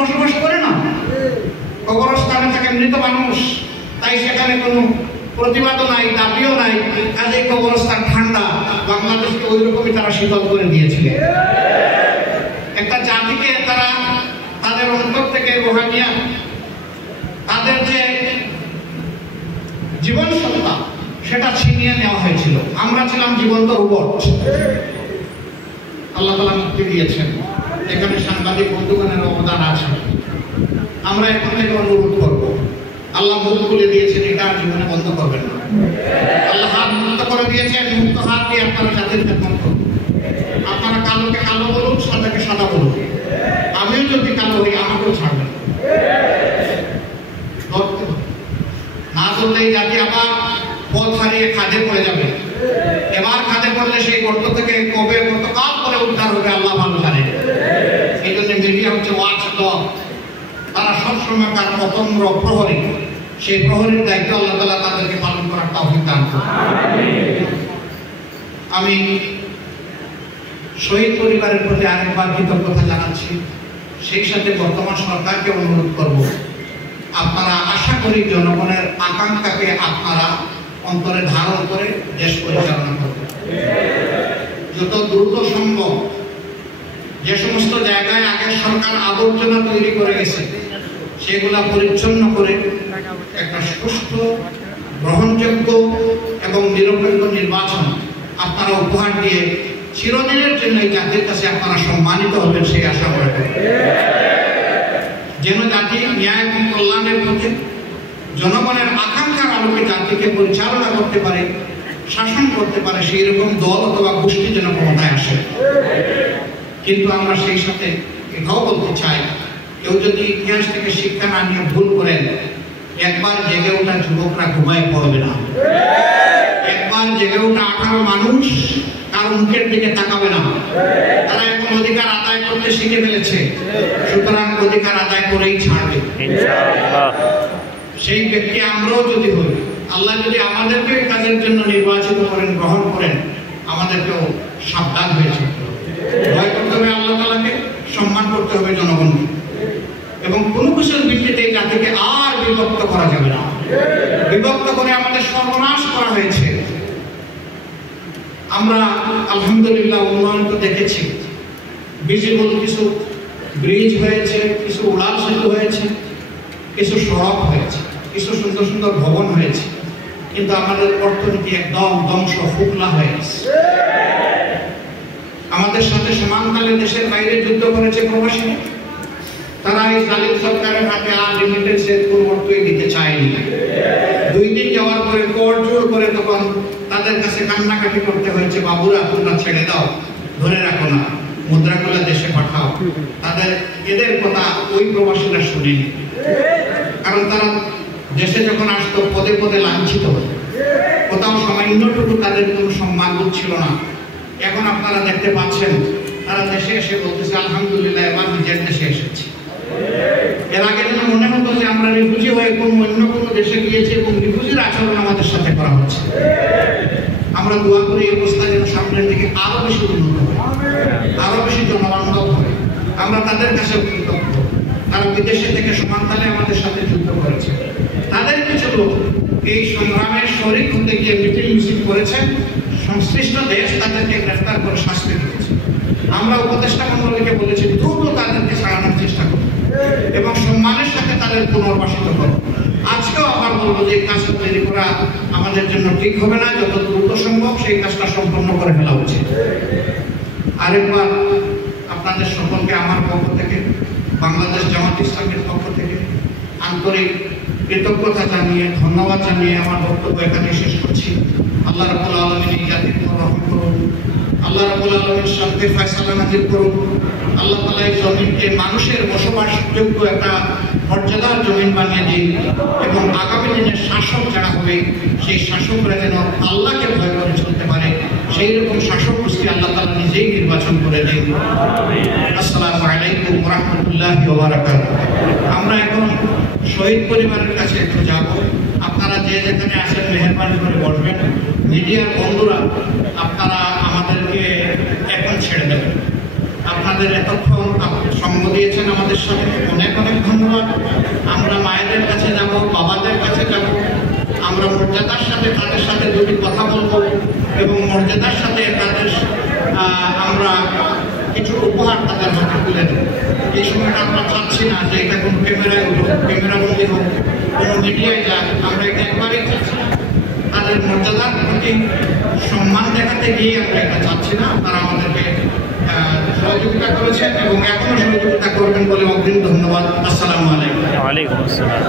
বসবাস করে না, কবরস্থানে থাকে মৃত মানুষ, তাই সেখানে কোনো প্রতিবাদও নাই, দাবিও নাই, কাজে কবরস্থান ঠান্ডা। বাংলাদেশকে ওই রকমই তারা শীতল করে দিয়েছিল। একটা জাতিকে তারা তাদের অন্তর থেকে রোহানিয়া, তাদের যে জীবন সত্তা সেটা ছিনিয়ে নেওয়া হয়েছিল। আমরা ছিলাম জীবন্ত রোবট। আল্লাহ তাআলা মুক্তি দিয়েছেন, এখানে সাংবাদিক বন্ধুগণের অবদান আছে। আমরা এখন থেকে অনুরোধ করবো, আল্লাহ মুখ খুলে দিয়েছেন, এটা জীবনে বন্ধ করবেন না। আল্লাহ হাত মুক্ত করে দিয়েছেন, মুক্ত হাত দিয়ে আপনারা জাতির খেদমত করুন। আপনারা কালোকে কালো বলুন, সাদাকে সাদা বলুন। আমিও যদি কালো হই আমাকেও ছাড়বেন না, বললেই জাতি আবার পথ হারিয়ে খাদে পড়ে যাবে। এবার খাদে পড়লে সেই গর্ত থেকে কবে গতকাল করে উদ্ধার হবে আল্লাহ ভালো জানে। এই জন্য মিডিয়া হচ্ছে ওয়াচ ডগ, তারা সবসময় তার পতন্দ্র প্রহরী, সেই প্রহরীর দায়িত্ব আল্লাহ তাআলা তাদেরকে পালন করার তৌফিক দান করুন। আমি শহীদ পরিবারের প্রতি আরেকবার কৃতজ্ঞতা জানাচ্ছি। সেই সাথে বর্তমান সরকারকে অনুরোধ করব, আপনারা আশা করি জনগণের আকাঙ্ক্ষাকে আপনারা অন্তরে ধারণ করে দেশ পরিচালনা করবেন। যত দ্রুত সম্ভব যে সমস্ত জায়গায় আগের সরকার আবর্জনা তৈরি করে গেছে সেগুলা পরিচ্ছন্ন করে একটা সুষ্ঠু, গ্রহণযোগ্য এবং নিরপেক্ষ নির্বাচন আপনারা উপহার দিয়ে চিরদিনের জন্য এই জাতির কাছে আপনারা সম্মানিত হবেন, সেই আশা করা করি। যেন জাতি ন্যায় এবং কল্যাণের পথে জনগণের আকাঙ্ক্ষার আলোকে জাতিকে পরিচালনা করতে পারে, শাসন করতে পারে, সেই রকম দল অথবা গোষ্ঠী যেন ক্ষমতায় আসে। কিন্তু আমরা সেই সাথে এটাও বলতে চাই, কেউ যদি ইতিহাস থেকে শিক্ষা না নিয়ে ভুল করেন, একবার জেগে ওঠা যুবকরা ঘুমায় পড়বে না। একবার জেগে ওঠা 18 মানুষ তার মুখের দিকে তাকাবে না। তারা এখন অধিকার আদায় করতে শিখে ফেলেছে, সুতরাং অধিকার আদায় করেই ছাড়বে ইনশাআল্লাহ। সেই ব্যক্তি আমরাও যদি হই, আল্লাহ যদি আমাদেরকে এই কাজের জন্য নির্বাচিত করেন, গ্রহণ করেন, আমাদেরকেও সাবধান হয়ে চলতে হবে, ভয় করতে হবে আল্লাহ তাআলাকে, সম্মান করতে হবে জনগণকে, এবং কোনো কিছুর ভিত্তিতে এই জাতিকে আর বিভক্ত করা যাবে না। বিভক্ত করে আমাদের সর্বনাশ করা হয়েছে। আমরা আলহামদুলিল্লাহ উন্নয়ন তো দেখেছি, ভিজিবল কিছু ব্রিজ হয়েছে, কিছু উড়াল সেতু হয়েছে, কিছু সড়ক হয়েছে, কিছু সুন্দর সুন্দর ভবন হয়েছে, কিন্তু আমাদের অর্থনীতি একদম ধ্বংস, ফুকলা হয়ে গেছে। আমাদের সাথে সমানতালে দেশের বাইরে যুদ্ধ করেছে প্রবাসী, তারা এই জালিম সরকারের হাতে আর রেমিটেন্সের কোনো অর্থই দিতে চায়নি। 2 দিন যাওয়ার পরে কোর্ট জোর করে তখন তাদের কাছে কান্নাকাটি করতে হয়েছে, বাবুরা তোমরা ছেড়ে দাও, ধরে রাখো না, মুদ্রাগুলো দেশে পাঠাও। এদের কথা ওই প্রবাসীরা শুনেনি, কারণ তারা দেশে যখন আসতো পদে পদে লাঞ্ছিত হতো, কোথাও সামান্যটুকু তাদের কোনো সম্মানবোধ ছিল না। এখন আপনারা দেখতে পাচ্ছেন তারা দেশে এসে বলতেছে আলহামদুলিল্লাহ এবার নিজের দেশে এসেছি। এর আগে যেন মনে হতো যে আমরা রিফিউজি হয়ে অন্য কোনো দেশে গিয়েছি এবং রিফিউজির আচরণ আমাদের সাথে করা হচ্ছে। আমরা দোয়া করি এই অবস্থা যেন সামনের দিকে আরো বেশি উন্নত হয়, আরো বেশি জনবান্ধব হয়। আমরা তাদের কাছে কৃতজ্ঞ, তারা বিদেশে থেকে সমানতালে আমাদের সাথে যুদ্ধ করেছে। তাদের কিছু লোক এই সংগ্রামের শরীক হতে গিয়ে মিটিং মিছিল করেছেন, সংশ্লিষ্ট দেশ তাদেরকে গ্রেফতার করে শাস্তি দিয়েছে। আমরা উপদেষ্টা মন্ডলীকে বলেছি দ্রুত তাদেরকে ছাড়ানোর চেষ্টা করুন এবং সম্মানের সাথে তাদের পুনর্বাসিত করুন। আজকেও আবার বলবো যে এই কাজটা তৈরি করা আমাদের জন্য ঠিক হবে না, যত দ্রুত সম্ভব সেই কাজটা সম্পন্ন করে ফেলা উচিত। আরেকবার আপনাদের সকলকে আমার পক্ষ থেকে, বাংলাদেশ জামাত ইসলামের পক্ষ থেকে আন্তরিক কৃতজ্ঞতা জানিয়ে, ধন্যবাদ জানিয়ে আমার বক্তব্য এখানে শেষ করছি। আল্লাহ রাব্বুল আলামিন এই জাতির উপর রহম করুন, আল্লাহ রাব্বুল আলামিন শান্তির ফয়সালা নাযিল করুন। আল্লাহ তাআলা এই জমিনকে মানুষের বসবাসযোগ্য একটা মর্যাদার জমিন বানিয়ে দিন এবং আগামী দিনের শাসক যারা হবে সেই শাসকরা যেন আল্লাহকে ভয় করে চলতে পারে, সেই রকম শাসক গোষ্ঠী আল্লাহ তাআলা নিজেই নির্বাচন করে দিন। আসসালামু আলাইকুম ওয়া রাহমাতুল্লাহি ওয়া বারাকাতুহু। আমরা এখন শহীদ পরিবারের কাছে একটু যাব। আপনারা যে যেখানে আছেন মেহেরবানি করে বসবেন। মিডিয়ার বন্ধুরা আপনারা আমাদেরকে এখন ছেড়ে দেবেন। আপনাদের এতক্ষণ সঙ্গ দিয়েছেন আমাদের সাথে, অনেক অনেক ধন্যবাদ। আমরা মায়েদের কাছে যাব, বাবাদের কাছে যাব, আমরা মর্যাদার সাথে তাদের সাথে দুটি কথা বলবো এবং মর্যাদার সাথে তাদের আমরা কিছু উপহার তাদের হাতে তুলে দেব। এই সময়টা আমরা চাচ্ছি না যে এটা কোনো ক্যামেরায় উঠুক, ক্যামেরাবন্দি হোক, কোনো মিডিয়ায় যাক, আমরা এটা একবারই চাচ্ছি না। তাদের মর্যাদার প্রতি সম্মান দেখাতে গিয়ে আমরা এটা চাচ্ছি না। তারা আমাদেরকে সহযোগিতা করেছেন এবং এখনো সহযোগিতা করবেন বলে অগ্রিম ধন্যবাদ। আসসালামু আলাইকুম। ওয়ালাইকুম আসসালাম।